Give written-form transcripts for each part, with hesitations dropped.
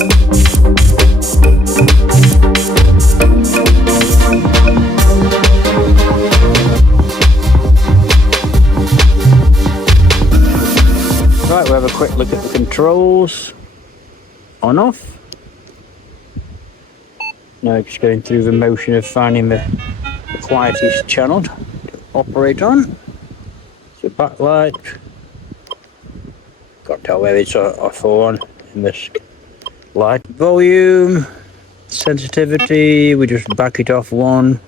Right, we'll have a quick look at the controls. On off. Now just going through the motion of finding the quietest channel to operate on. So backlight. Can't tell whether it's off or on in this light. Volume, sensitivity, we just back it off one.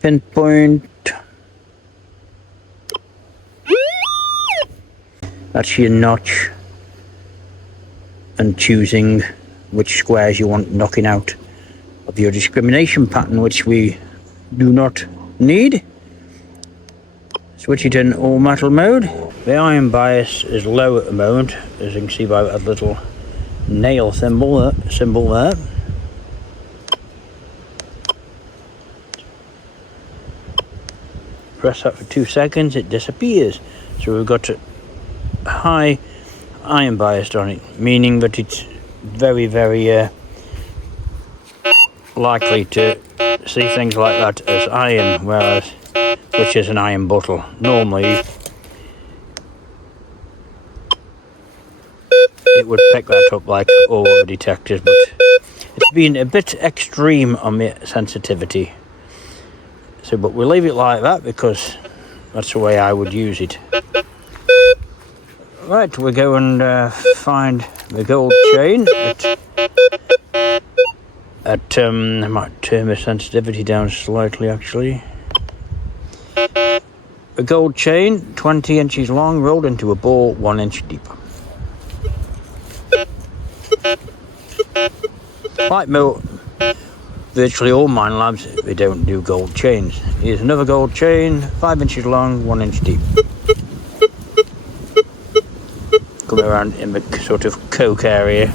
Pinpoint. That's your notch. And choosing which squares you want knocking out of your discrimination pattern, which we do not need. Switch it in all metal mode. The iron bias is low at the moment, as you can see by that little nail symbol there. Press that for 2 seconds, it disappears. So we've got a high iron biased on it, meaning that it's very, very likely to see things like that as iron, whereas which is an iron bottle. Normally it would pick that up like all the detectors, but it's been a bit extreme on the sensitivity. So, but we'll leave it like that because that's the way I would use it. Right, we'll go and find the gold chain at I might turn the sensitivity down slightly actually. A gold chain, 20 inches long, rolled into a ball 1 inch deep. Like virtually all Minelabs, they don't do gold chains. Here's another gold chain, 5 inches long, 1 inch deep. Come around in the sort of coke area.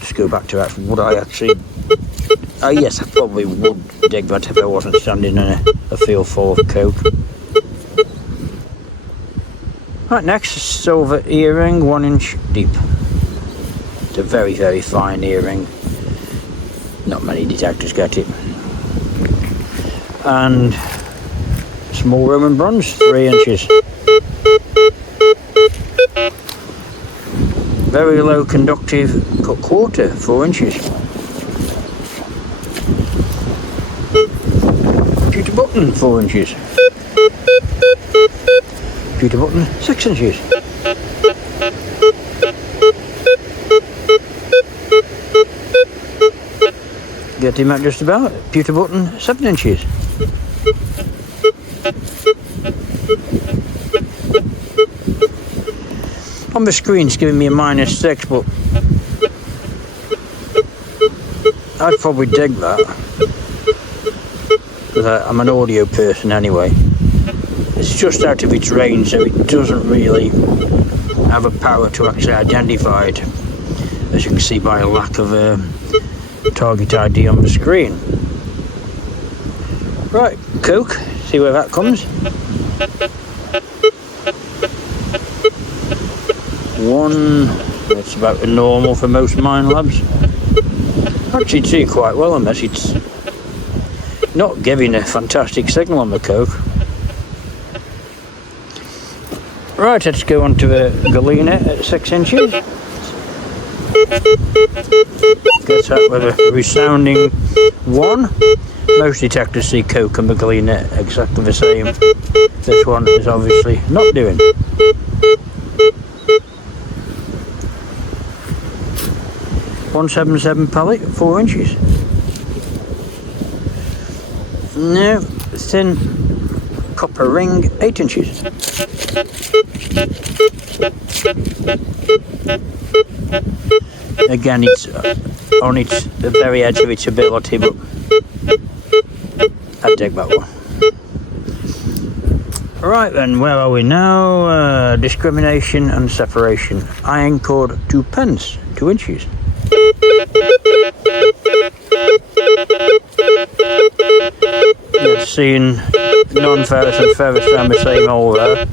Just go back to that. Would I actually? Yes, I probably would dig that if I wasn't standing in a field full of coke. Right, next, silver earring, 1 inch deep. It's a very, very fine earring. Not many detectors get it. And small Roman bronze, 3 inches. Very low conductive cut quarter, 4 inches. Pewter button, 4 inches. Pewter button, 6 inches. Get him at just about. Pewter button, 7 inches. On the screen it's giving me a -6, but I'd probably dig that because I'm an audio person anyway. It's just out of its range, so it doesn't really have a power to actually identify it, as you can see by a lack of target ID on the screen. Right, coke, see where that comes. One, it's about normal for most Minelabs. Actually see quite well on this, it's not giving a fantastic signal on the coke. Right, let's go on to the galena at 6 inches. Gets out with a resounding 1. Most detectors see coke and the galena exactly the same. This one is obviously not doing. .177 pellet, 4 inches. No, thin copper ring, 8 inches. Again, it's on the very edge of its ability, but I'd dig that one. Right then, where are we now? Discrimination and separation. Iron cord, 2 pence, 2 inches. You're seeing non-ferrous and ferrous around the same hole there.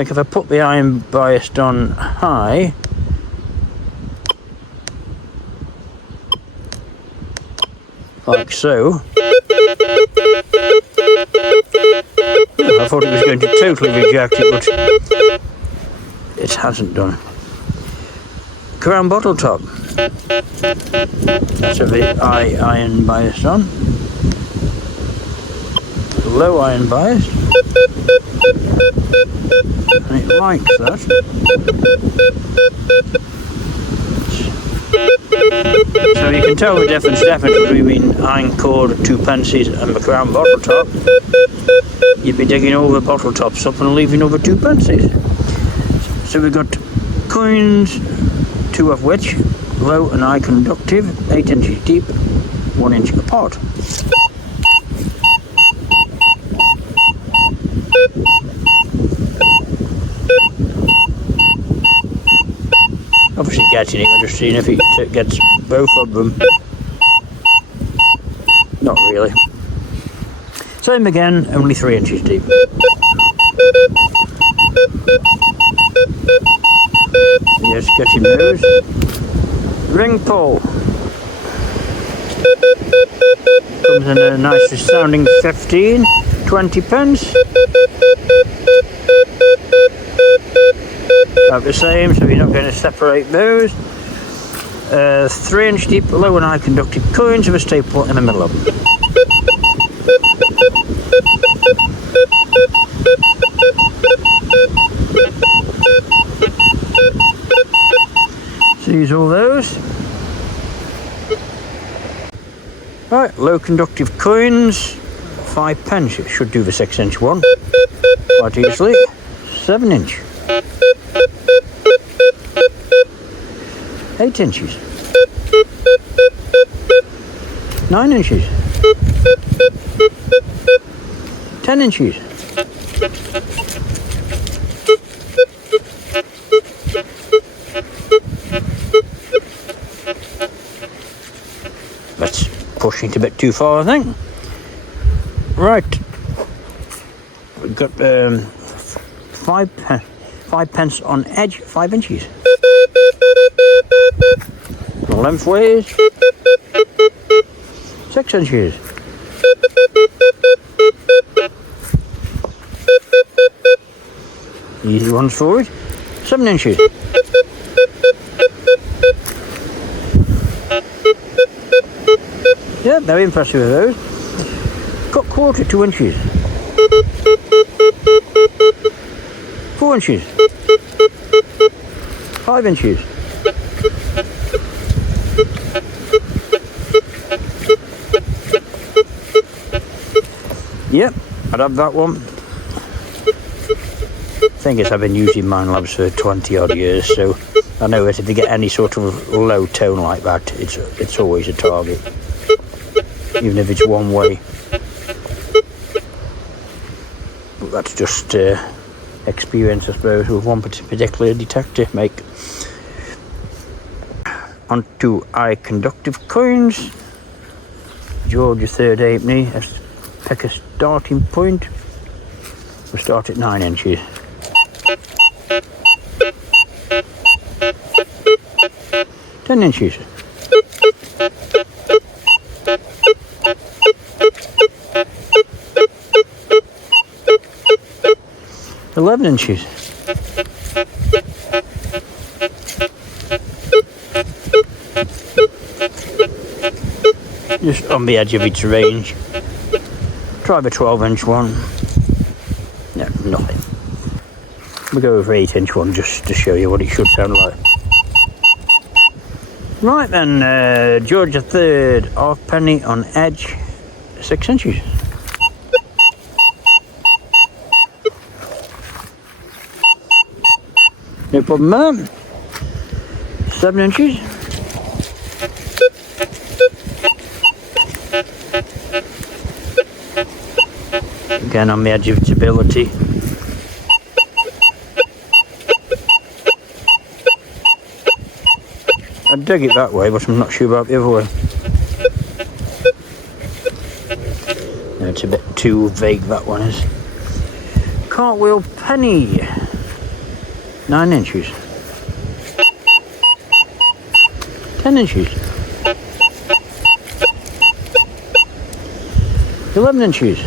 think if I put the iron biased on high, like so, I thought it was going to totally reject it, but it hasn't done. Crown bottle top. That's a bit iron biased on. Low iron bias. And it likes that. So you can tell the difference definitely between iron cord 2 pences and the crown bottle top. You'd be digging all the bottle tops up and leaving over 2 pences. So we've got coins, 2 of which low and high conductive, 8 inches deep, 1 inch apart. Obviously getting it, I'm just seeing if it gets both of them. Not really. Same again, only 3 inches deep. Yes, getting those. Ring pull. Comes in a nice sounding 15, 20 pence. About the same, so you're not going to separate those. 3 inch deep, low and high conductive coins with a staple in the middle of them. So use all those. Right, low conductive coins, 5 pence. It should do the 6 inch one quite easily. 7 inch. 8 inches. 9 inches. 10 inches. That's pushing it a bit too far, I think. Right. We've got 5 pence on edge, 5 inches. Lengthways, 6 inches. Easy ones forward, 7 inches. Yeah, very impressive with those. Cut quarter, 2 inches. 4 inches. 5 inches. Yep, I'd have that one. Thing is, I've been using Minelabs for 20 odd years, so I know that if you get any sort of low tone like that, it's always a target, even if it's one way. But that's just experience, I suppose, with one particular detector make. Onto high conductive coins. George III halfpenny. Let's pick a starting point. We'll start at 9 inches. Ten inches. 11 inches. 'Just on the edge of its range. Try the 12-inch one. No, nothing. We'll go with the 8-inch one just to show you what it should sound like. Right then, George III halfpenny on edge, 6 inches. No problem there. 7 inches. Again on the edge of its ability. I'd dig it that way, but I'm not sure about the other way. No, it's a bit too vague, that one is. Cartwheel penny. 9 inches. 10 inches. 11 inches.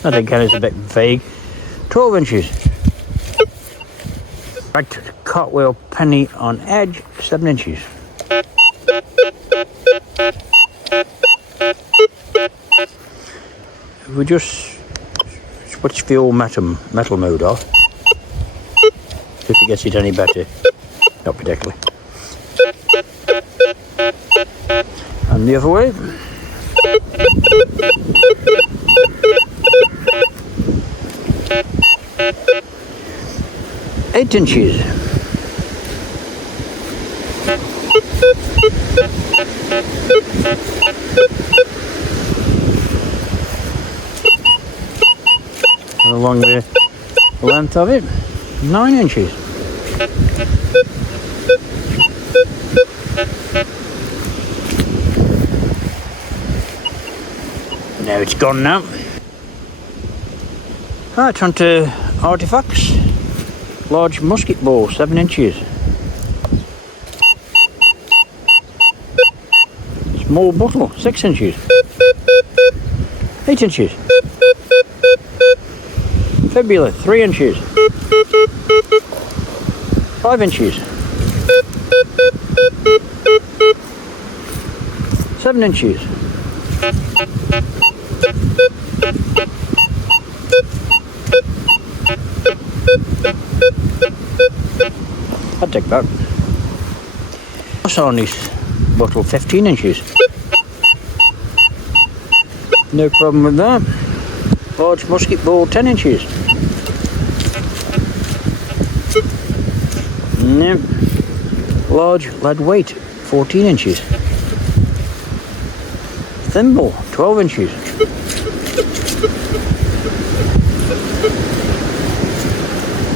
'That again is a bit vague. 12 inches. Right cartwheel penny on edge, 7 inches. We just switch the old metal mode off. If it gets it any better. Not particularly. And the other way. Eight inches. And along the length of it, 9 inches. Now it's gone now. Right, on to artifacts. Large musket ball, 7 inches. Small bottle, 6 inches. 8 inches. Fibula, 3 inches. 5 inches. 7 inches. 'll take that. What's on this bottle? 15 inches. No problem with that. Large musket ball, 10 inches. No. Large lead weight, 14 inches. Thimble, 12 inches.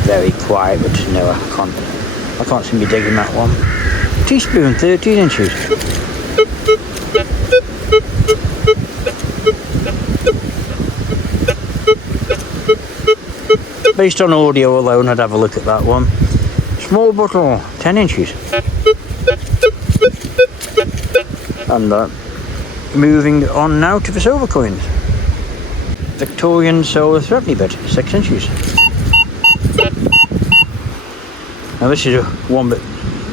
Very quiet, but no, I can't seem to be digging that one. Teaspoon, 13 inches. Based on audio alone, I'd have a look at that one. Small bottle, 10 inches. And moving on now to the silver coins. Victorian silver threepenny bit, 6 inches. Now this is one that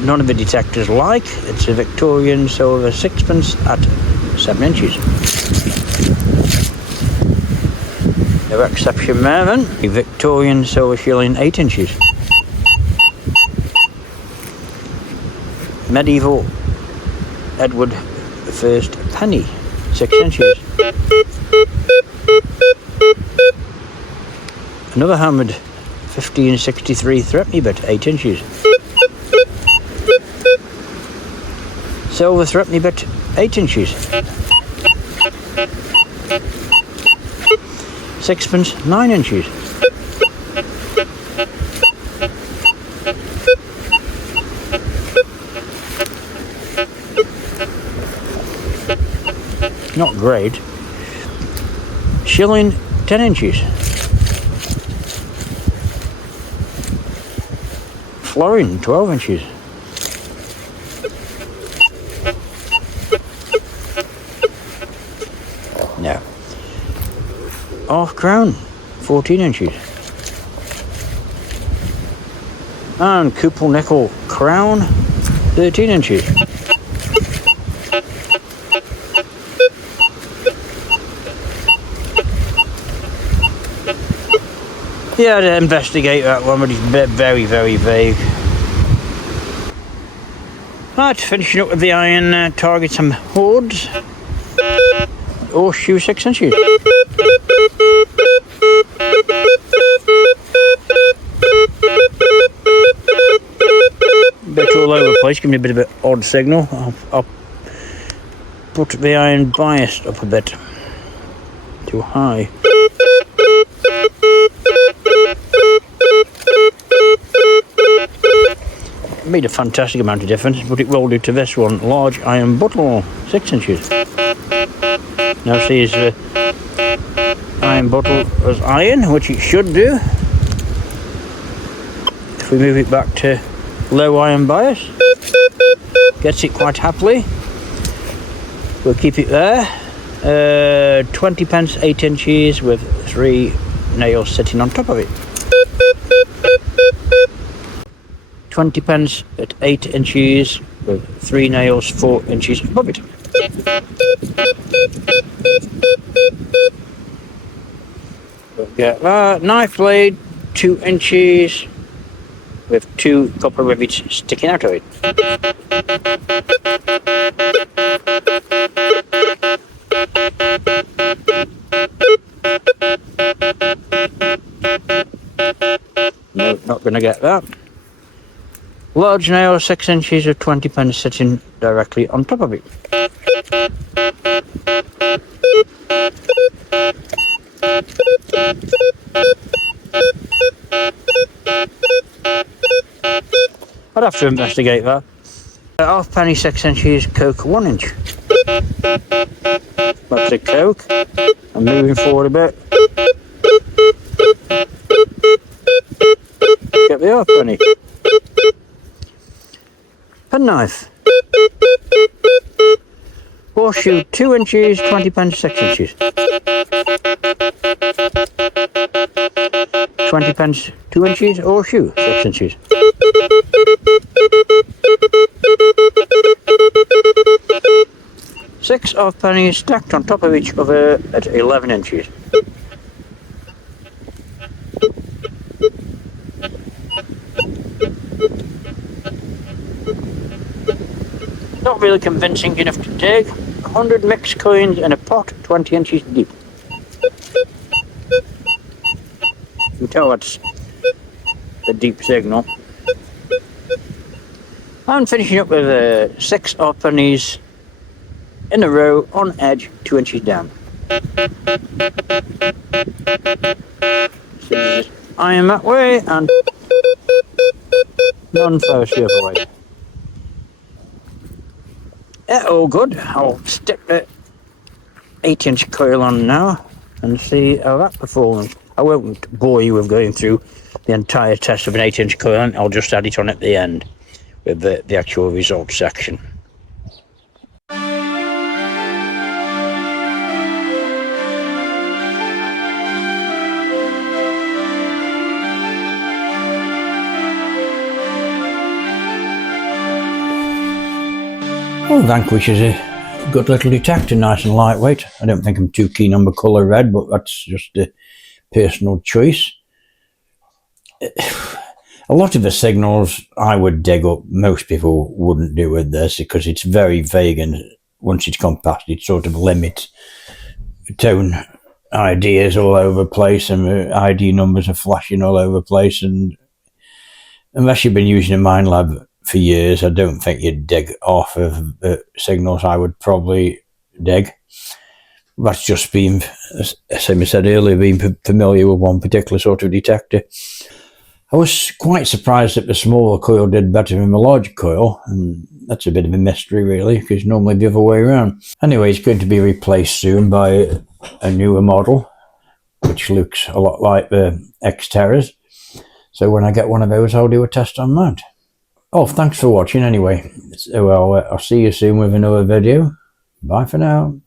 none of the detectors like. It's a Victorian silver sixpence at 7 inches. No exception there then. A Victorian silver shilling, 8 inches. Medieval Edward I penny, 6 inches. Another hammered 1563 threepenny bit, 8 inches. Silver threepenny bit, 8 inches. Sixpence, 9 inches. Not great. Shilling, 10 inches. Florin, 12 inches. No. Half crown, 14 inches. And couple nickel crown, 13 inches. Yeah, to investigate that one, but it's very, very vague. Right, finishing up with the iron targets and hoards. Horseshoe, 6 inches. Bit all over the place, giving me a bit of an odd signal. I'll put the iron bias up a bit. Too high. made a fantastic amount of difference, but it will do to this one. Large iron bottle, 6 inches. Now see, the iron bottle as iron, which it should do. If we move it back to low iron bias, gets it quite happily. We'll keep it there. 20 pence, 8 inches with 3 nails sitting on top of it. 20 pence at 8 inches with 3 nails 4 inches above it. We'll get that. Knife blade 2 inches with 2 copper rivets sticking out of it. No, not going to get that. Large nail, 6 inches of 20 pence sitting directly on top of it. I'd have to investigate that. Half penny, 6 inches, coke 1 inch. That's a coke. I'm moving forward a bit. Get the half penny. Penknife. Horseshoe 2 inches, 20 pence 6 inches. 20 pence 2 inches, horseshoe 6 inches. Six half pennies stacked on top of each other at 11 inches. Not really convincing enough to dig. 100 mixed coins in a pot 20 inches deep. You can tell that's a deep signal. I'm finishing up with 6 half pennies in a row on edge 2 inches down. So iron that way and non-ferrous the other way. Yeah, all good. I'll stick the 8-inch coil on now and see how that performs. I won't bore you with going through the entire test of an 8-inch coil. I'll just add it on at the end with the actual results section. Well, Vanquish is a good little detector, nice and lightweight. I don't think I'm too keen on the colour red, but that's just a personal choice. A lot of the signals I would dig up, most people wouldn't do with this because it's very vague, and once it's gone past it sort of limits tone ideas all over the place, and the ID numbers are flashing all over the place, and unless you've been using a Minelab for years, I don't think you'd dig off of the signals I would probably dig. That's just been, as I said earlier, being familiar with one particular sort of detector. I was quite surprised that the smaller coil did better than the larger coil, and that's a bit of a mystery really, because normally the other way around. Anyway, it's going to be replaced soon by a newer model, which looks a lot like the X-Terrors. So when I get one of those, I'll do a test on that. Oh, thanks for watching anyway. Well, I'll see you soon with another video. Bye for now.